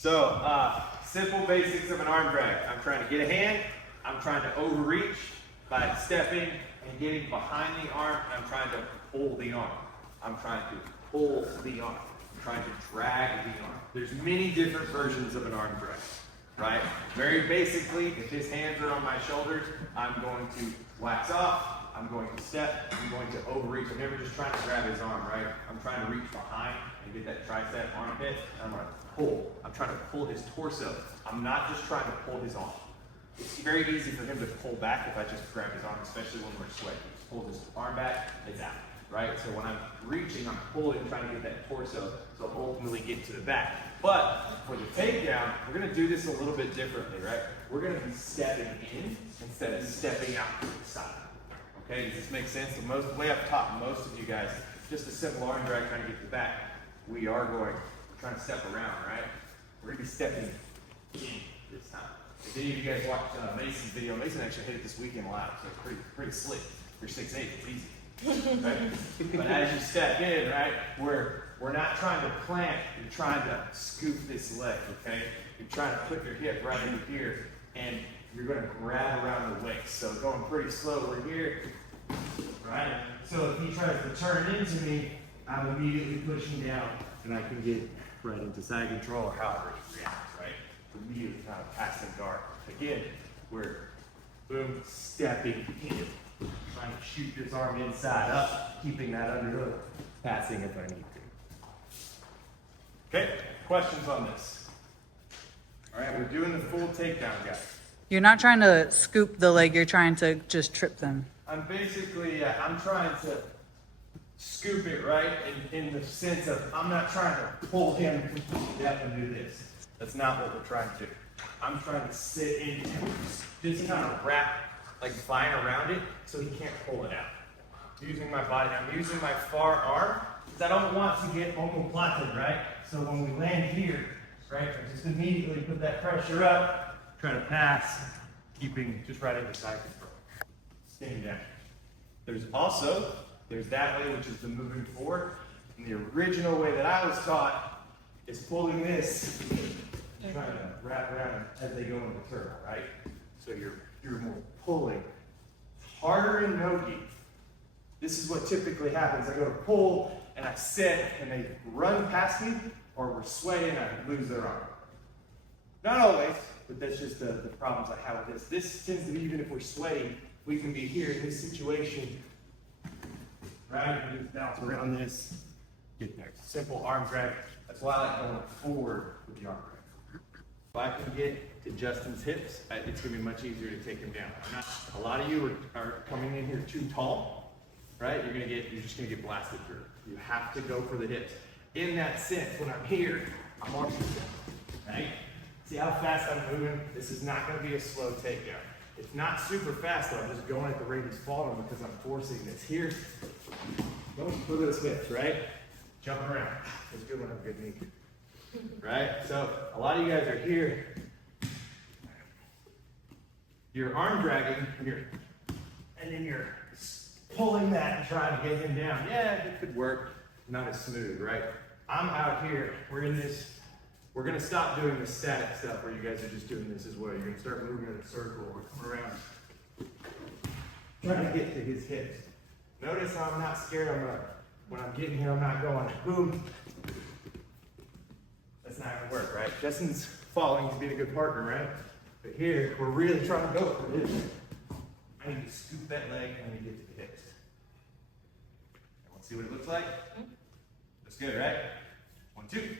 So, simple basics of an arm drag. I'm trying to get a hand. I'm trying to overreach by stepping and getting behind the arm. And I'm trying to pull the arm. I'm trying to pull the arm. I'm trying to drag the arm. There's many different versions of an arm drag, right? Very basically, if his hands are on my shoulders, I'm going to wax off. I'm going to step. I'm going to overreach. I'm never just trying to grab his arm, right? I'm trying to reach behind and get that tricep armpit. And I'm going to pull. I'm trying to pull his torso. I'm not just trying to pull his arm. It's very easy for him to pull back if I just grab his arm, especially when we're sweating. Just pull his arm back, it's out, right? So when I'm reaching, I'm pulling, trying to get that torso, so ultimately get to the back. But for the takedown, we're gonna do this a little bit differently, right? We're gonna be stepping in instead of stepping out to the side. Okay, does this make sense? So the way I've taught most of you guys, just a simple arm drag trying to get to the back. We're trying to step around, right? We're gonna be stepping in this time. If any of you guys watched Mason's video, Mason actually hit it this weekend live, so it's pretty slick. If you're 6'8", it's easy, right? But as you step in, right, we're not trying to plant, you're trying to scoop this leg, okay? You're trying to put your hip right in here, and you're gonna grab around the waist. So going pretty slow, we're here, right? So if he tries to turn into me, I'm immediately pushing down, and I can get right into side control or however he reacts, right? Immediately kind of passing guard. Again, we're boom, stepping in, trying to shoot this arm inside up, keeping that underhook, passing if I need to. Okay, questions on this? All right, we're doing the full takedown, guys. You're not trying to scoop the leg, you're trying to just trip them. I'm basically, I'm trying to scoop it, right? In the sense of, I'm not trying to pull him completely up and do this. That's not what we're trying to do. I'm trying to sit in, just kind of wrap, like vine around it so he can't pull it out. Using my body, I'm using my far arm, because I don't want to get omoplated, right? So when we land here, right, I just immediately put that pressure up, try to pass, keeping just right into side control. Staying down. There's that way, which is the moving forward. And the original way that I was taught is pulling this, trying to wrap around as they go into the turtle, right? So you're more pulling. Harder in NoGi. This is what typically happens. I go to pull and I sit and they run past me, or we're sweating and I lose their arm. Not always, but that's just the problems I have with this. This tends to be, even if we're sweating, we can be here in this situation, right? We just bounce around this, get there. Simple arm drag. That's why I like going forward with the arm drag. If I can get to Justin's hips, it's going to be much easier to take him down. A lot of you are coming in here too tall, right? You're just going to get blasted through. You have to go for the hips. In that sense, when I'm here, I'm on right? See how fast I'm moving? This is not going to be a slow takedown. It's not super fast, but I'm just going at the rate he's falling because I'm forcing this. Here, going for those hips, right? Jumping around. It's good when I have a good knee. Right? So a lot of you guys are here. You're arm dragging, and then you're pulling that and trying to get him down. Yeah, it could work. Not as smooth, right? I'm out here. We're in this. We're going to stop doing the static stuff where you guys are just doing this as well. You're going to start moving in a circle or come around. Trying to get to his hips. Notice how I'm not scared. When I'm getting here, I'm not going, boom. That's not going to work, right? Justin's following. He's being a good partner, right? But here, we're really trying to go for this. I need to scoop that leg and I need to get to the hips. Everyone see what it looks like? Looks good, right? 1, 2.